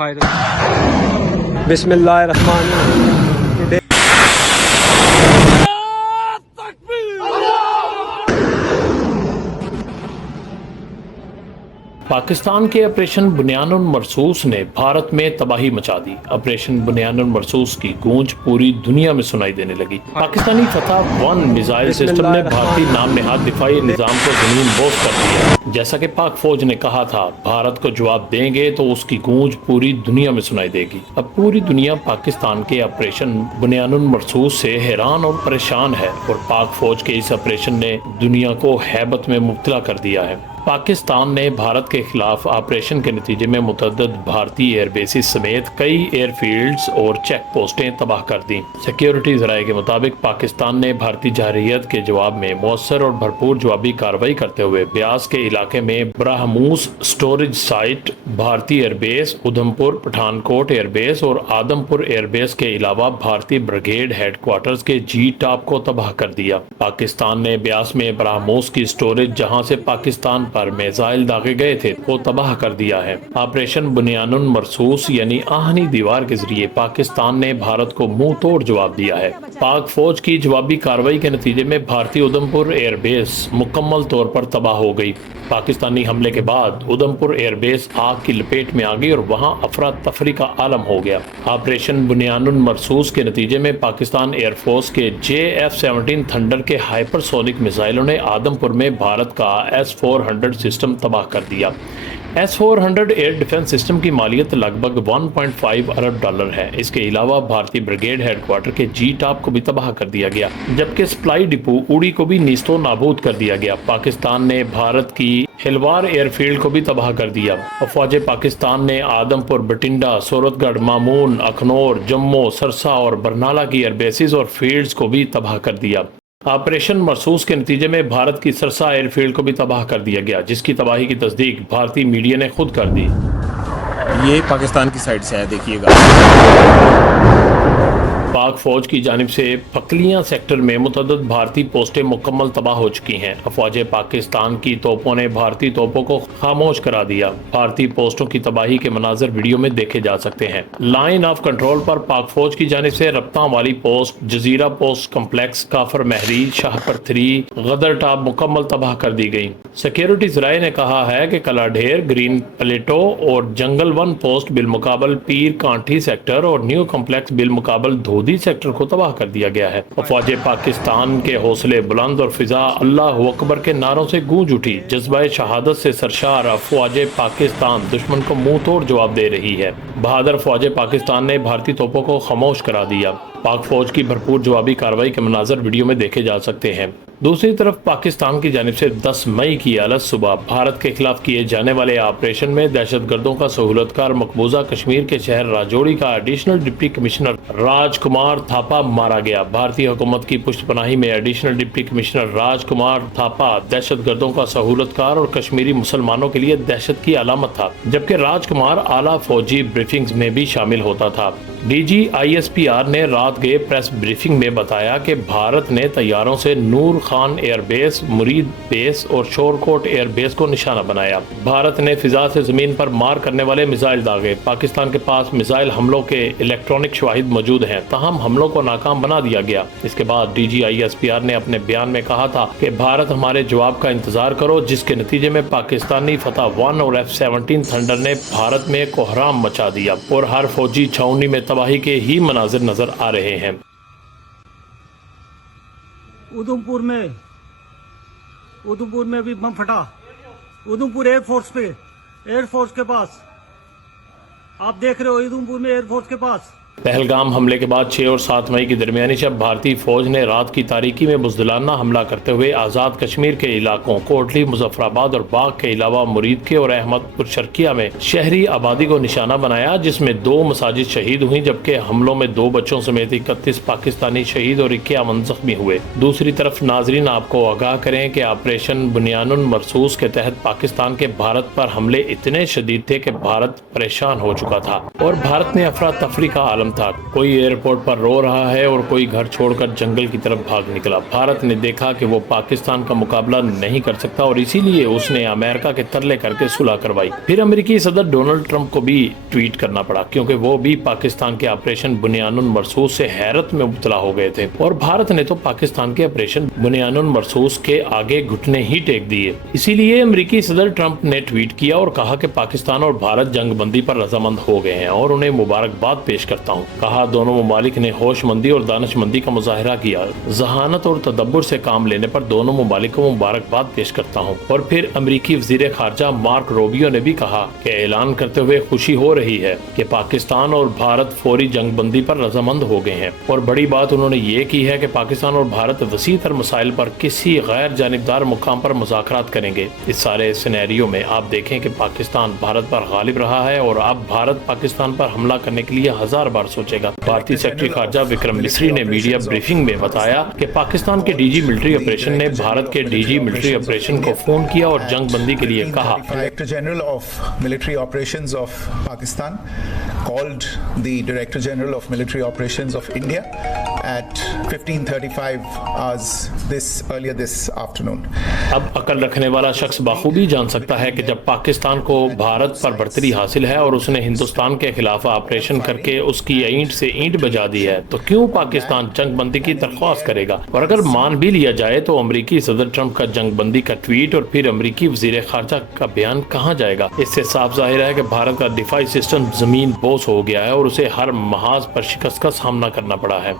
Fire. बिस्मिल्लाहिर्रहमानिर्रहीम। पाकिस्तान के operation बुनियानुल मरसूस ने भारत में तबाही मचा दी। ऑपरेशन बुनियानुल मरसूस की गूंज पूरी दुनिया में सुनाई देने लगी। पाकिस्तानी फतह 1 मिसाइल सिस्टम ने भारतीय नाम नहाद दिफाई निजाम को जमीन बोस कर दिया। जैसा कि पाक फौज ने कहा था, भारत को जवाब देंगे तो उसकी गूंज पूरी दुनिया में सुनाई देगी। अब पूरी दुनिया पाकिस्तान के ऑपरेशन बुनियानुल मरसूस से हैरान और परेशान है और पाक फौज के इस ऑपरेशन ने दुनिया को हैबत में मुब्तला कर दिया है। पाकिस्तान ने भारत के खिलाफ ऑपरेशन के नतीजे में मुतअद्दिद भारतीय एयरबेसिस समेत कई एयरफील्ड्स और चेक पोस्टें तबाह कर दी। सिक्योरिटी ज़राए के मुताबिक पाकिस्तान ने भारतीय जवाहिरियत के जवाब में मौसर और भरपूर जवाबी कार्रवाई करते हुए ब्यास के इलाके में ब्राह्मूस स्टोरेज साइट, भारतीय एयरबेस, उधमपुर पठानकोट एयरबेस और आदमपुर एयरबेस के अलावा भारतीय ब्रिगेड हेडक्वार्टर्स के जी टॉप को तबाह कर दिया। पाकिस्तान ने ब्यास में ब्राह्मूस की स्टोरेज, जहां से पाकिस्तान पर मिसाइल दागे गए थे, को तबाह कर दिया है। ऑपरेशन बुनियानुल मरसूस यानी आहनी दीवार के जरिए पाकिस्तान ने भारत को मुंह तोड़ जवाब दिया है। पाक फौज की जवाबी कार्रवाई के नतीजे में भारतीय उधमपुर एयरबेस मुकम्मल तौर पर तबाह हो गई। पाकिस्तानी हमले के बाद उधमपुर एयरबेस आग की लपेट में आ गई और वहां अफरा तफरी का आलम हो गया। ऑपरेशन बुनियानुल मरसूस के नतीजे में पाकिस्तान एयरफोर्स के JF-17 थंडर के हाइपरसोनिक मिसाइलों ने आदमपुर में भारत का S-400 सिस्टम तबाह कर दिया। S-400 एयर डिफेंस सिस्टम की मालियत लगभग 1.5 अरब डॉलर है। इसके अलावा भारतीय ब्रिगेड हेडक्वार्टर के जी टॉप को भी तबाह कर दिया गया, जबकि सप्लाई डिपो उड़ी को भी नीस्तो नाबूद कर दिया गया। पाकिस्तान ने भारत की हिलवार एयरफील्ड को भी तबाह कर दिया। अफवाज पाकिस्तान ने आदमपुर, बटिंडा, सूरतगढ़, मामून, अखनौर, जम्मू, सरसा और बरनाला की एयरबेसिस और फील्ड्स को भी तबाह कर दिया। ऑपरेशन मरसूस के नतीजे में भारत की सरसा एयरफील्ड को भी तबाह कर दिया गया, जिसकी तबाही की तस्दीक भारतीय मीडिया ने खुद कर दी। ये पाकिस्तान की साइड से है, देखिएगा। पाक फौज की जानिब से पकलियां सेक्टर में मुतअद्दिद भारतीय पोस्टें मुकम्मल तबाह हो चुकी हैं। अफवाज पाकिस्तान की तोपों ने भारतीय तोपों को खामोश करा दिया। भारतीय पोस्टों की तबाही के मनाजर वीडियो में देखे जा सकते हैं। लाइन ऑफ कंट्रोल पर पाक फौज की जानिब से रफ्ता वाली पोस्ट, जजीरा पोस्ट कम्प्लेक्स, काफर महरी, शाहपर 3, गदर टॉप मुकम्मल तबाह कर दी गई। सिक्योरिटी ज़राए ने कहा है कि कलाढेर, ग्रीन प्लेटो और जंगल 1 पोस्ट बिलमुकाबल पीर कांठी सेक्टर और न्यू कम्प्लेक्स बिलमुकाबल धोदी सेक्टर को तबाह कर दिया गया है। अफवाज पाकिस्तान के हौसले बुलंद और फिजा अल्लाह अकबर के नारों से गूंज उठी। जज्बा शहादत से सरशार अफवाज पाकिस्तान दुश्मन को मुंह तोड़ जवाब दे रही है। बहादुर अफवाज पाकिस्तान ने भारतीय तोपों को खामोश करा दिया। पाक फौज की भरपूर जवाबी कार्रवाई के मनाजर वीडियो में देखे जा सकते हैं। दूसरी तरफ पाकिस्तान की जानिब से 10 मई की अलग सुबह भारत के खिलाफ किए जाने वाले ऑपरेशन में दहशतगर्दों का सहूलतकार मकबूजा कश्मीर के शहर राजौरी का एडिशनल डिप्टी कमिश्नर राजकुमार थापा मारा गया। भारतीय हुकूमत की पुष्टपनाही में एडिशनल डिप्टी कमिश्नर राजकुमार थापा दहशतगर्दों का सहूलतकार और कश्मीरी मुसलमानों के लिए दहशत की अलामत था, जबकि राजकुमार आला फौजी ब्रीफिंग्स में भी शामिल होता था। DG ISPR ने रात गए प्रेस ब्रीफिंग में बताया कि भारत ने तैयारों से नूर खान एयरबेस, मुरीद बेस और शोरकोट एयरबेस को निशाना बनाया। भारत ने फिजा से जमीन पर मार करने वाले मिसाइल दागे। पाकिस्तान के पास मिसाइल हमलों के इलेक्ट्रॉनिक शवाहिद मौजूद हैं, ताहम हमलों को नाकाम बना दिया गया। इसके बाद DG ISPR ने अपने बयान में कहा था कि भारत हमारे जवाब का इंतजार करो, जिसके नतीजे में पाकिस्तानी फतह 1 और F-17 थंडर ने भारत में कोहराम मचा दिया और हर फौजी छावनी में तबाही के ही मनाजिर नजर आ रहे हैं। उधमपुर में भी बम फटा। उधमपुर एयरफोर्स के पास आप देख रहे हो, उधमपुर में एयरफोर्स के पास। पहलगाम हमले के बाद 6 और 7 मई की दरमियानी शब भारतीय फौज ने रात की तारीकी में बुज़दिलाना हमला करते हुए आज़ाद कश्मीर के इलाकों कोटली, मुजफ्फराबाद और बाग के अलावा मुरीद के और अहमदपुर शर्किया में शहरी आबादी को निशाना बनाया, जिसमें 2 मसाजिद शहीद हुई, जबकि हमलों में 2 बच्चों समेत 31 पाकिस्तानी शहीद और 51 जख्मी हुए। दूसरी तरफ नाजरीन आपको आगाह करें कि ऑपरेशन बुनियानुल मरसूस के तहत पाकिस्तान के भारत पर हमले इतने शदीद थे कि भारत परेशान हो चुका था और भारत ने अफरा तफरी का आलम बंद था, कोई एयरपोर्ट पर रो रहा है और कोई घर छोड़कर जंगल की तरफ भाग निकला। भारत ने देखा कि वो पाकिस्तान का मुकाबला नहीं कर सकता और इसीलिए उसने अमेरिका के तरले करके सुलह करवाई। फिर अमेरिकी सदर डोनाल्ड ट्रंप को भी ट्वीट करना पड़ा, क्योंकि वो भी पाकिस्तान के ऑपरेशन बुनियानुन मरसूस से हैरत में मुब्तला हो गए थे और भारत ने तो पाकिस्तान के ऑपरेशन बुनियानुन मरसूस के आगे घुटने ही टेक दिए। इसीलिए अमेरिकी सदर ट्रंप ने ट्वीट किया और कहा कि पाकिस्तान और भारत जंगबंदी पर रजामंद हो गए हैं और उन्हें मुबारकबाद पेश करता हूँ। कहा, दोनों ममालिक ने होशमंदी और दानिशमंदी का मुजाहरा किया, जहानत और तदब्बुर से काम लेने पर दोनों ममालिक को मुबारकबाद पेश करता हूँ। और फिर अमेरिकी वजीर खारजा मार्क रोबियो ने भी कहा कि ऐलान करते हुए खुशी हो रही है कि पाकिस्तान और भारत फौरी जंगबंदी पर रजामंद हो गए हैं। और बड़ी बात उन्होंने ये की है कि पाकिस्तान और भारत वसी तर मसाइल पर किसी गैर जानिबदार मुकाम पर मुज़ाकरात करेंगे। इस सारे सिनेरियो में आप देखें कि पाकिस्तान भारत पर गालिब रहा है और अब भारत पाकिस्तान पर हमला करने के लिए 1000 बार सोचेगा। भारतीय सेक्रेटरी खारजा विक्रम मिस्री ने मीडिया ब्रीफिंग में बताया कि पाकिस्तान के डीजी मिलिट्री ऑपरेशन ने भारत के डीजी मिलिट्री ऑपरेशन को फोन किया और जंगबंदी के लिए कहा। Director General of Military Operations of Pakistan called the Director General of Military Operations of India at 15:35 hours earlier this afternoon. अब अकल रखने वाला शख्स बाखूबी जान सकता है कि जब पाकिस्तान को भारत पर बढ़तरी हासिल है और उसने हिंदुस्तान के खिलाफ ऑपरेशन करके उसकी ईंट से ईंट बजा दी है, तो क्यों पाकिस्तान जंगबंदी की दरख्वास्त करेगा। और अगर मान भी लिया जाए तो अमेरिकी सदर ट्रंप का जंगबंदी का ट्वीट और फिर अमेरिकी वजीर खारजा का बयान कहाँ जाएगा। इससे साफ जाहिर है कि भारत का दिफाई सिस्टम जमीन बोस हो गया है और उसे हर महाज पर शिकस्त का सामना करना पड़ा है।